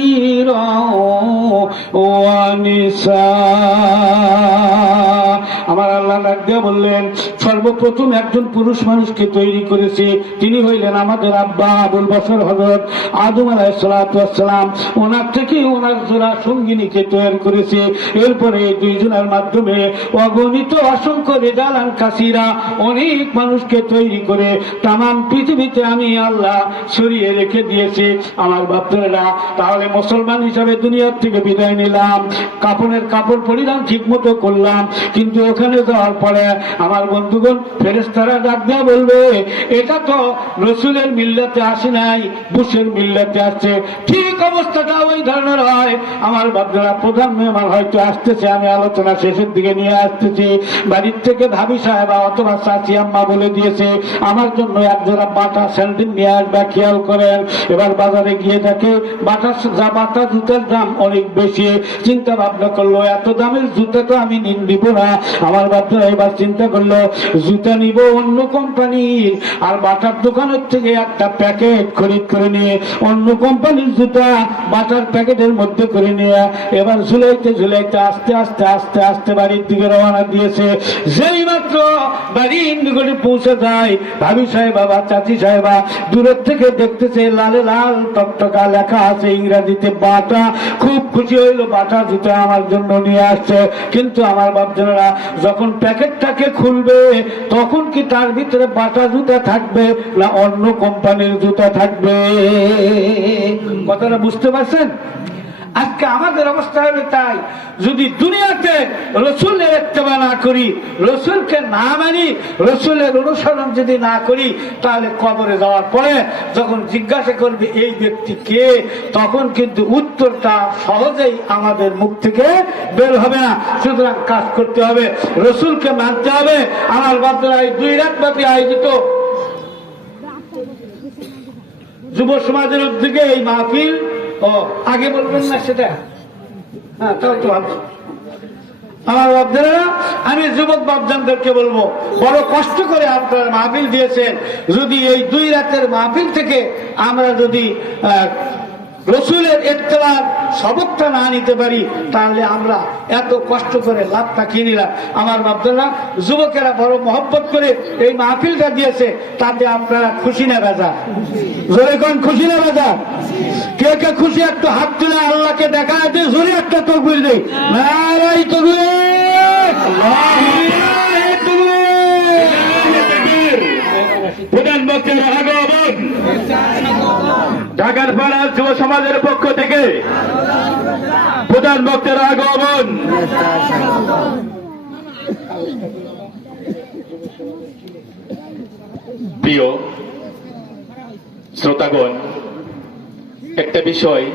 ونساء। আমার আল্লাহ ডাক দিয়ে বললেন, সর্বপ্রথম একজন পুরুষ মানুষকে তৈরি করেছে, তিনি হইলেন আমাদের আব্বা আবুল বশর হযরত আদম আলাইহিস সালাতু ওয়াস সালাম। ওনার থেকে ওনার জোড়া সঙ্গিনীকে তৈরি করেছে। এরপরে এই দুইজনের মাধ্যমে অগণিত অসংখ্য রেজালান কাসিরা, অনেক মানুষকে তৈরি করে তামাম পৃথিবীতে আমি আল্লাহ ছড়িয়ে রেখে দিয়েছি। আমার বাপরা, তাহলে মুসলমান হিসাবে দুনিয়ার থেকে বিদায় নিলাম, কাপড়ের কাপড় পরিধান ঠিক মতো করলাম, কিন্তু ওখানে যাওয়ার পরে আমার বন্ধুগণ ফেরেশতারা ডাক দেয়া বলবে, এটা তো রসুলের মিল্লাতে আসে নাই, বুশের মিল্লাতে আসছে। ঠিক অবস্থাটা ওই ধরনের হয়। আমার বাপরা, প্রধান মেহমান হয়তো আসতেছে, আমি আলোচনা শেষের দিকে নিয়ে আসতেছি। বাড়ির থেকে ভাবি সাহেবা অথবা চাচি আম্মা বলে দিয়েছে আমার জন্য একজোড়া বাটা স্যান্ডেল নিয়ে আসবে, খেয়াল করেন। এবার বাজারে গিয়ে দেখে বাটা জুতার দাম অনেক বেশি। চিন্তা ভাবনা করলো, এত দামের জুতা তো আমি নিব না। আমার বাচ্চারা এবার চিন্তা করলো, জুতা নিব অন্য কোম্পানির, আর বাটার দোকানের থেকে একটা প্যাকেট খরিদ করে নিয়ে অন্য কোম্পানির জুতা বাটার প্যাকেটের মধ্যে করে নিয়ে এবার ঝুলাইতে ঝুলাইতে আস্তে আস্তে আস্তে আস্তে বাড়ির দিকে রওনা দিয়েছে। যেই মাত্র বাড়ির নিকটে পৌঁছে যায়, ভাবি সাহেবা বা চাচি সাহেবা দূরের থেকে দেখতেছে লালে লাল টকটকা লেখা আছে ইংরেজিতে বাটা। খুব খুশি হইলো, বাটা জুতা আমার জন্য নিয়ে আসছে। কিন্তু আমার বাপজনেরা যখন প্যাকেটটাকে খুলবে, তখন কি তার ভিতরে বাটা জুতা থাকবে না অন্য কোম্পানির জুতা থাকবে? কথাটা বুঝতে পারছেন? আজকে আমাদের অবস্থা হলো তাই। যদি দুনিয়াতে রসুলের ইত্তেবা না করি, রসুলকে না মানি, রসুলের অনুসরণ যদি না করি, তাহলে কবরে যাওয়ার পরে যখন জিজ্ঞাসা করবে এই ব্যক্তি কে, তখন কিন্তু উত্তরটা সহজেই আমাদের মুখ থেকে বের হবে না। সুতরাং কাজ করতে হবে, রসুলকে মানতে হবে। আমার বাচ্চারা এই 2 রাত ব্যাপী আয়োজিত যুব সমাজের উদ্যোগে এই মাহফিল, আগে বলবেন না সেটা? হ্যাঁ, তাও তো ভালো। আমার বাপদারা, আমি যুবক বাপজানদেরকে বলবো, বড় কষ্ট করে আপনারা মাহফিল দিয়েছেন। যদি এই 2 রাতের মাহফিল থেকে আমরা যদি রসুলের ইত্তেবার সবকটা না নিতে পারি, তাহলে আমরা এত কষ্ট করে লাভটা কি নিলাম? আমার বাপদারা, যুবকেরা বড় মহব্বত করে এই মাহফিলটা দিয়েছে, তাতে আপনারা খুশি না বেজা? জোরে কোন খুশি না বেজা? কে কে খুশি একটু হাত তুলে আল্লাহকে দেখা আছে, জোরে একটা তকবীর দেই। নারায়ে তাকবীর, আল্লাহু তাকবীর। প্রধান বক্তার আগমন ঢাকার পাড়ার যুব সমাজের পক্ষ থেকে প্রধান বক্তার আগমন। প্রিয় শ্রোতাগণ, একটা বিষয়